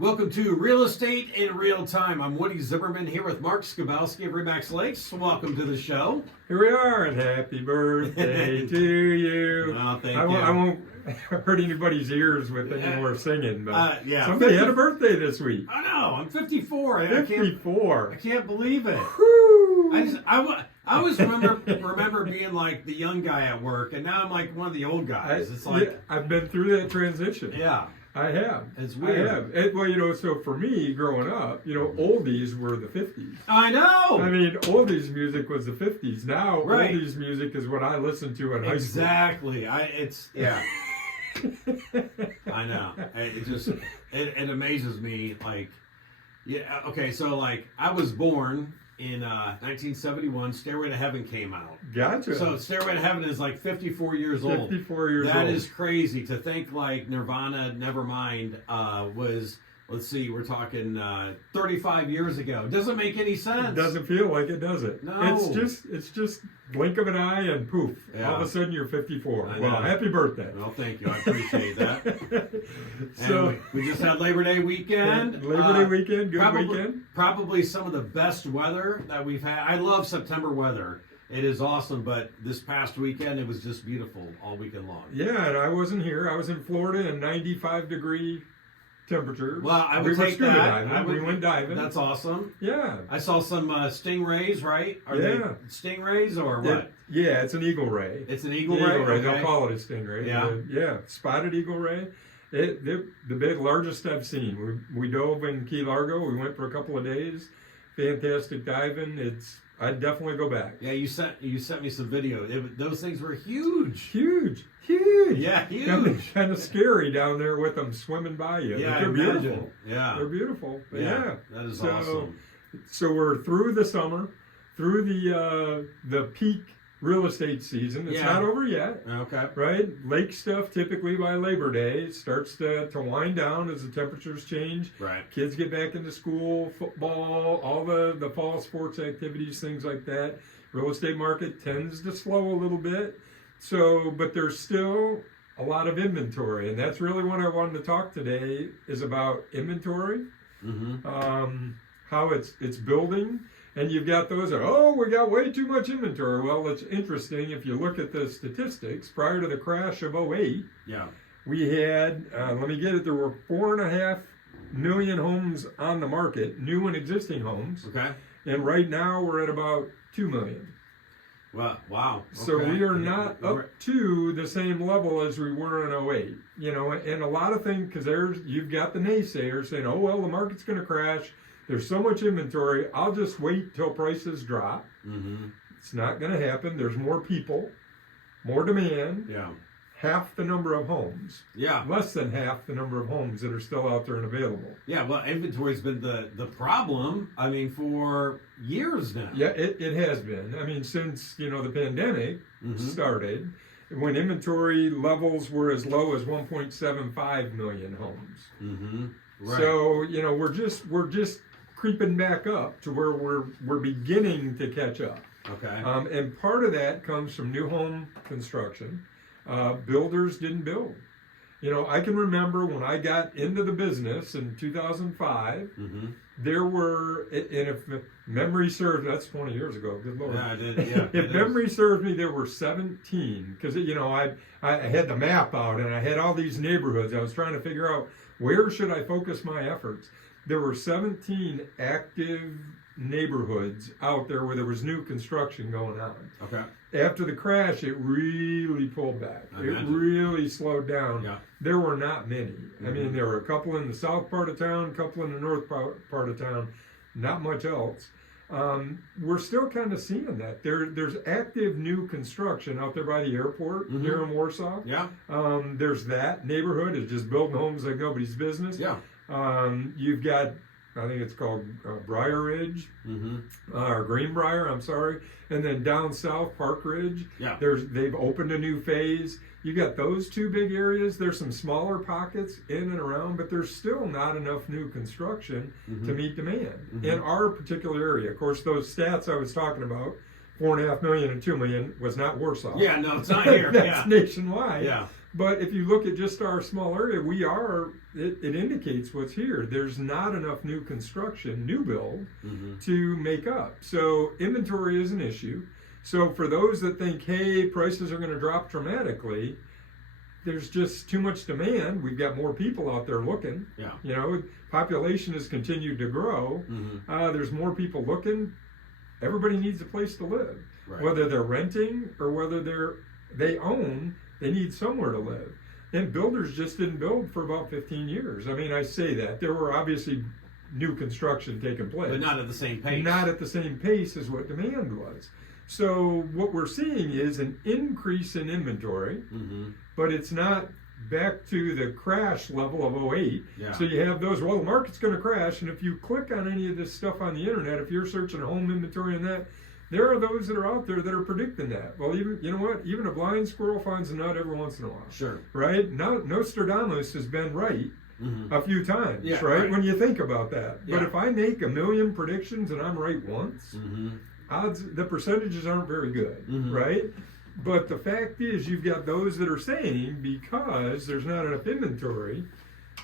Welcome to Real Estate in Real Time. I'm Woody Zimmerman here with Mark Skabowski of Remax Lakes. Welcome to the show. Here we are, and happy birthday to you. Oh, thank I you. won't hurt anybody's ears with any more singing, but yeah, somebody had a birthday this week. I know. I'm 54. 54. I can't believe it. Whew. I always remember being like the young guy at work, and now I'm like one of the old guys. It's like I've been through that transition. yeah. I have. It's weird. I have. Well, so for me, growing up, oldies were the 50s. I know. I mean, oldies music was the 50s. Now, Right. oldies music is what I listened to in high school. Exactly. Yeah. I know. It amazes me. Like, yeah. Okay. So like, I was born in 1971. Stairway to Heaven came out. Gotcha. So Stairway to Heaven is like 54 years old. 54 years old. That is crazy to think. Like Nirvana, Nevermind was. Let's see, we're talking 35 years ago. Doesn't make any sense. It doesn't feel like it, does it? No. It's just blink of an eye and poof. Yeah. All of a sudden you're 54. I Well, know. happy birthday. Well, thank you. I appreciate that. So And we just had Labor Day weekend. Labor Day weekend, good weekend. Probably some of the best weather that we've had. I love September weather. It is awesome, but this past weekend it was just beautiful all weekend long. Yeah, and I wasn't here. I was in Florida in 95-degree temperature. Well, I would we went take scuba that. diving. We went diving. That's awesome. Yeah. I saw some stingrays, right? Are they stingrays or what? It's an eagle ray. It's an eagle The ray? eagle ray. Okay. They'll call it a stingray. Yeah. Spotted eagle ray. The largest I've seen. We dove in Key Largo. We went for a couple of days. Fantastic diving. I'd definitely go back. Yeah, you sent me some video. Those things were huge. Huge. Yeah, huge. Kind of scary down there with them swimming by you. Yeah, but they're beautiful. Yeah, they're beautiful. But yeah, that is awesome. So we're through the summer, through the peak real estate season. It's not over yet. Okay. Right? Lake stuff typically by Labor Day starts to wind down as the temperatures change. Right. Kids get back into school, football, all the fall sports activities, things like that. Real estate market tends to slow a little bit. So, but there's still a lot of inventory, and that's really what I wanted to talk today is about inventory, how it's building. And you've got those that, we got way too much inventory. Well, it's interesting. If you look at the statistics, prior to the crash of 2008, we had, let me get it, there were 4.5 million homes on the market, new and existing homes. Okay. And right now we're at about 2 million. Well, wow. So we are not up to the same level as we were in 2008. And a lot of things, because you've got the naysayers saying, the market's going to crash. There's so much inventory. I'll just wait till prices drop. Mm-hmm. It's not going to happen. There's more people, more demand. Yeah. Half the number of homes. Yeah. Less than half the number of homes that are still out there and available. Yeah, well, inventory's been the problem, for years now. Yeah, it has been. Since, the pandemic started, when inventory levels were as low as 1.75 million homes. Mm-hmm. Right. So, we're just creeping back up to where we're beginning to catch up. Okay. And part of that comes from new home construction. Builders didn't build. I can remember when I got into the business in 2005, there were, and if memory serves, that's 20 years ago, good Lord. Yeah, I did, yeah. If memory serves me, there were 17, because, I had the map out and I had all these neighborhoods. I was trying to figure out where should I focus my efforts. There were 17 active neighborhoods out there where there was new construction going on. Okay. After the crash, it really pulled back. It really slowed down. Yeah. There were not many. There were a couple in the south part of town, a couple in the north part of town, not much else. We're still kind of seeing that. There's active new construction out there by the airport here in Warsaw. Yeah. There's that neighborhood is just building homes like nobody's business. Yeah. You've got, I think it's called Briar Ridge, or Greenbrier, I'm sorry. And then down south, Park Ridge. Yeah. They've opened a new phase. You got those two big areas. There's some smaller pockets in and around, but there's still not enough new construction to meet demand in our particular area. Of course, those stats I was talking about, 4.5 million and 2 million, was not Warsaw. Yeah, no, it's not here. That's nationwide. Yeah. But if you look at just our small area, it indicates what's here. There's not enough new construction, new build, to make up. So inventory is an issue. So for those that think, hey, prices are going to drop dramatically, there's just too much demand. We've got more people out there looking. Yeah. You know, population has continued to grow. There's more people looking. Everybody needs a place to live. Right. Whether they're renting or whether they own, they need somewhere to live. And builders just didn't build for about 15 years. I mean, I say that. There were obviously new construction taking place. But not at the same pace. Not at the same pace as what demand was. So what we're seeing is an increase in inventory, but it's not back to the crash level of '08. Yeah. So you have those, well, the market's going to crash. And if you click on any of this stuff on the internet, if you're searching home inventory and that, there are those that are out there that are predicting that. Well, even, you know what? Even a blind squirrel finds a nut every once in a while. Sure. Right? Now, Nostradamus has been right a few times, Yeah, right? When you think about that. Yeah. But if I make a million predictions and I'm right once, the percentages aren't very good, right? But the fact is, you've got those that are saying, because there's not enough inventory,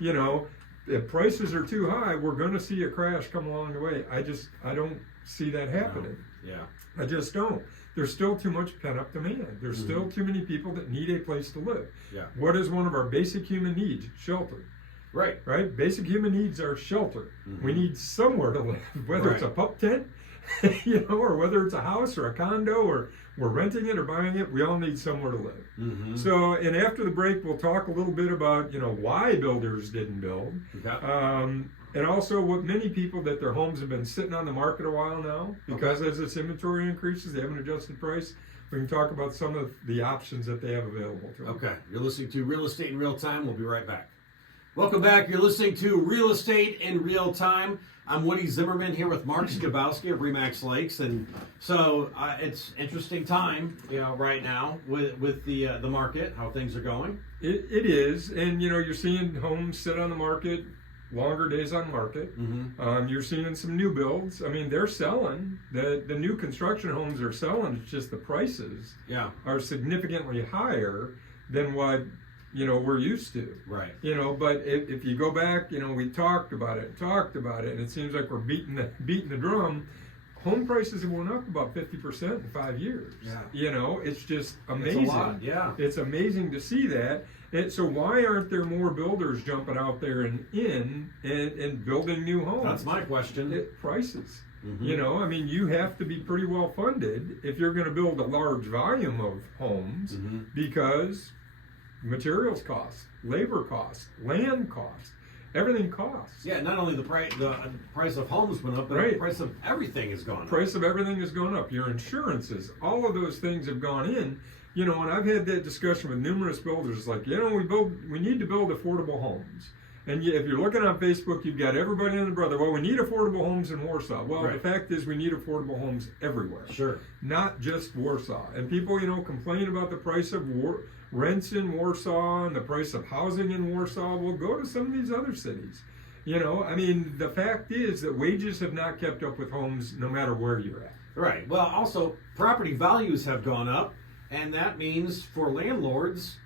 you know, if prices are too high, we're going to see a crash come along the way. I don't see that happening. No. Yeah. I just don't. There's still too much pent-up demand. There's still too many people that need a place to live. Yeah. What is one of our basic human needs? Shelter. Right. Right? Basic human needs are shelter. We need somewhere to live, whether it's a pup tent, you know, or whether it's a house or a condo, or we're renting it or buying it. We all need somewhere to live. So, and after the break, we'll talk a little bit about, you know, why builders didn't build. And also what many people that their homes have been sitting on the market a while now, because as this inventory increases, they haven't adjusted price. We can talk about some of the options that they have available to them. Okay. You're listening to Real Estate in Real Time. We'll be right back. Welcome back. You're listening to Real Estate in Real Time. I'm Woody Zimmerman here with Mark Skabowski of Remax Lakes, and so it's interesting time, you know, right now with the market, how things are going. It is, and you know, you're seeing homes sit on the market, longer days on market. You're seeing some new builds. I mean, they're selling. The new construction homes are selling. It's just the prices are significantly higher than what, you know, we're used to. Right. You know, but if you go back, you know, we talked about it, and it seems like we're beating the drum. Home prices have went up about 50% in 5 years. Yeah. You know, it's just amazing. It's a lot. Yeah. It's amazing to see that. And so why aren't there more builders jumping out there and building new homes? That's my question. Prices. You know, I mean, you have to be pretty well funded if you're going to build a large volume of homes, because materials cost, labor cost, land cost, everything costs. Yeah, not only the price of homes went up, but the price of everything has gone up. Price of everything has gone up. Your insurances, all of those things have gone in. You know, and I've had that discussion with numerous builders. It's like, you know, we need to build affordable homes. And if you're looking on Facebook, you've got everybody and their brother. Well, we need affordable homes in Warsaw. Well, the fact is, we need affordable homes everywhere. Sure. Not just Warsaw. And people, you know, complain about the price of rents in Warsaw and the price of housing in Warsaw. Well, go to some of these other cities. You know, I mean, the fact is that wages have not kept up with homes no matter where you're at. Right. Well, also, property values have gone up, and that means for landlords,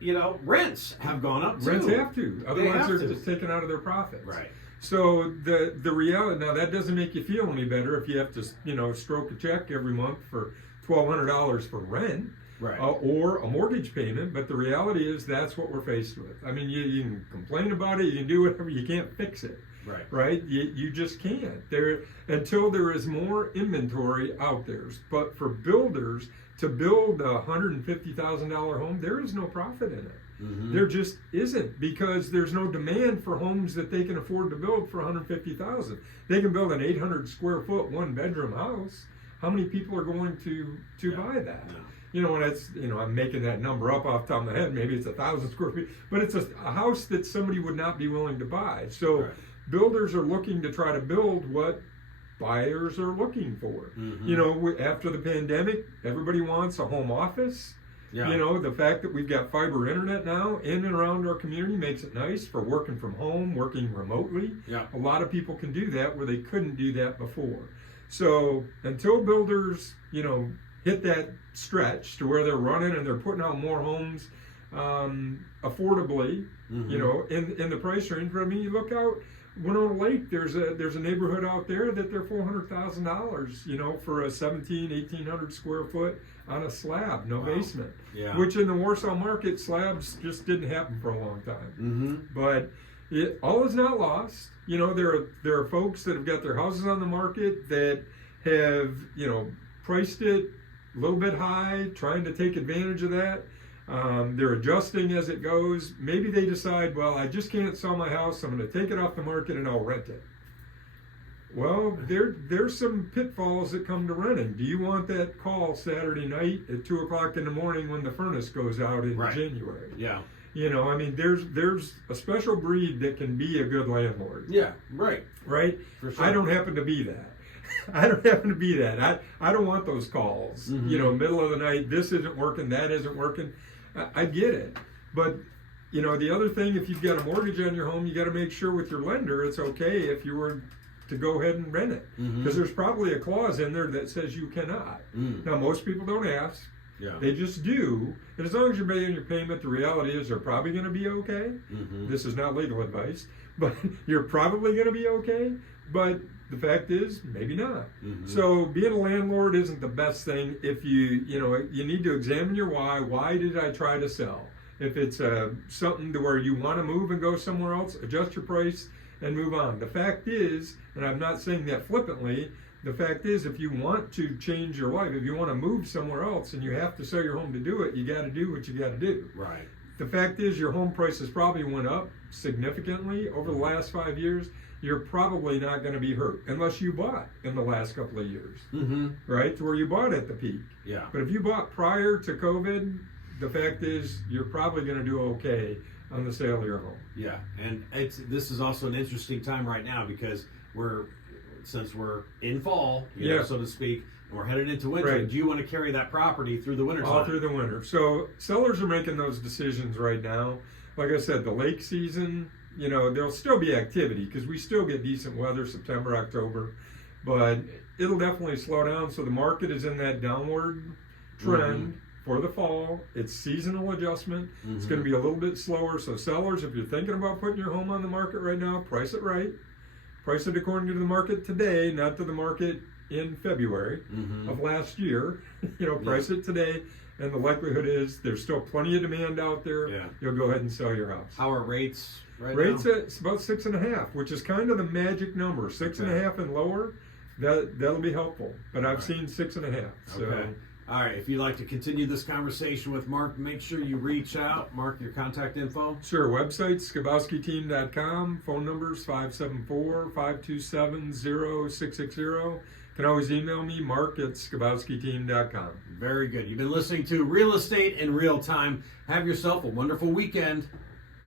you know, rents have gone up too. Rents have to. Otherwise, they're just taken out of their profits. Right. So the reality, now that doesn't make you feel any better if you have to, you know, stroke a check every month for $1,200 for rent. Right. Or a mortgage payment, but the reality is that's what we're faced with. I mean, you can complain about it, you can do whatever, you can't fix it. Right. Right? You just can't. Until there is more inventory out there. But for builders to build a $150,000 home, there is no profit in it. There just isn't, because there's no demand for homes that they can afford to build for $150,000. They can build an 800 square foot 1-bedroom house. How many people are going to buy that? No. You know, and it's, you know, I'm making that number up off the top of my head. Maybe it's 1,000 square feet, but it's a house that somebody would not be willing to buy. So builders are looking to try to build what buyers are looking for. You know, after the pandemic, everybody wants a home office. You know, the fact that we've got fiber internet now in and around our community makes it nice for working from home, working remotely. A lot of people can do that where they couldn't do that before. So until builders, you know, hit that stretch to where they're running and they're putting out more homes, affordably, you know, in the price range. But I mean, you look out Winona Lake, there's a neighborhood out there that they're $400,000, you know, for a 1,800 square foot on a slab, no basement. Yeah. Which in the Warsaw market, slabs just didn't happen for a long time. But all is not lost. You know, there are folks that have got their houses on the market that have, you know, priced it a little bit high, trying to take advantage of that. They're adjusting as it goes. Maybe they decide, well, I just can't sell my house. I'm going to take it off the market and I'll rent it. Well, there's some pitfalls that come to renting. Do you want that call Saturday night at 2 o'clock in the morning when the furnace goes out in January? Yeah. You know, I mean, there's a special breed that can be a good landlord. Yeah, right. Right? For sure. I don't happen to be that. I don't happen to be that. I don't want those calls. You know, middle of the night, this isn't working, that isn't working. I get it. But, you know, the other thing, if you've got a mortgage on your home, you got to make sure with your lender it's okay if you were to go ahead and rent it. Because there's probably a clause in there that says you cannot. Now, most people don't ask. Yeah. They just do. And as long as you're paying your payment, the reality is they're probably going to be okay. This is not legal advice, but you're probably going to be okay. But the fact is, maybe not. So being a landlord isn't the best thing. If you need to examine your why. Why did I try to sell? If it's something to where you want to move and go somewhere else, adjust your price and move on. The fact is, and I'm not saying that flippantly, the fact is, if you want to change your life, if you want to move somewhere else and you have to sell your home to do it, you got to do what you got to do. Right. The fact is, your home prices probably went up significantly over the last 5 years. You're probably not going to be hurt unless you bought in the last couple of years, right? To where you bought at the peak. Yeah. But if you bought prior to COVID, the fact is, you're probably going to do okay on the sale of your home. Yeah, and this is also an interesting time right now because since we're in fall, you know, so to speak, and we're headed into winter. Right. Do you want to carry that property through the winter time? All through the winter. So sellers are making those decisions right now. Like I said, the lake season, you know, there'll still be activity because we still get decent weather September, October, but it'll definitely slow down. So the market is in that downward trend for the fall. It's seasonal adjustment. It's going to be a little bit slower. So sellers, if you're thinking about putting your home on the market right now, price it right. Price it according to the market today, not to the market in February of last year. You know, price it today, and the likelihood is there's still plenty of demand out there. Yeah. You'll go ahead and sell your house. How are rates right Rates now? It's about 6.5, which is kind of the magic number. 6.5 and lower, that'll be helpful. But I've seen 6.5. So. Okay. All right. If you'd like to continue this conversation with Mark, make sure you reach out. Mark, your contact info. Sure. Website, skabowskiteam.com. Phone numbers, 574-527-0660. Can always email me, mark@skabowskiteam.com. Very good. You've been listening to Real Estate in Real Time. Have yourself a wonderful weekend.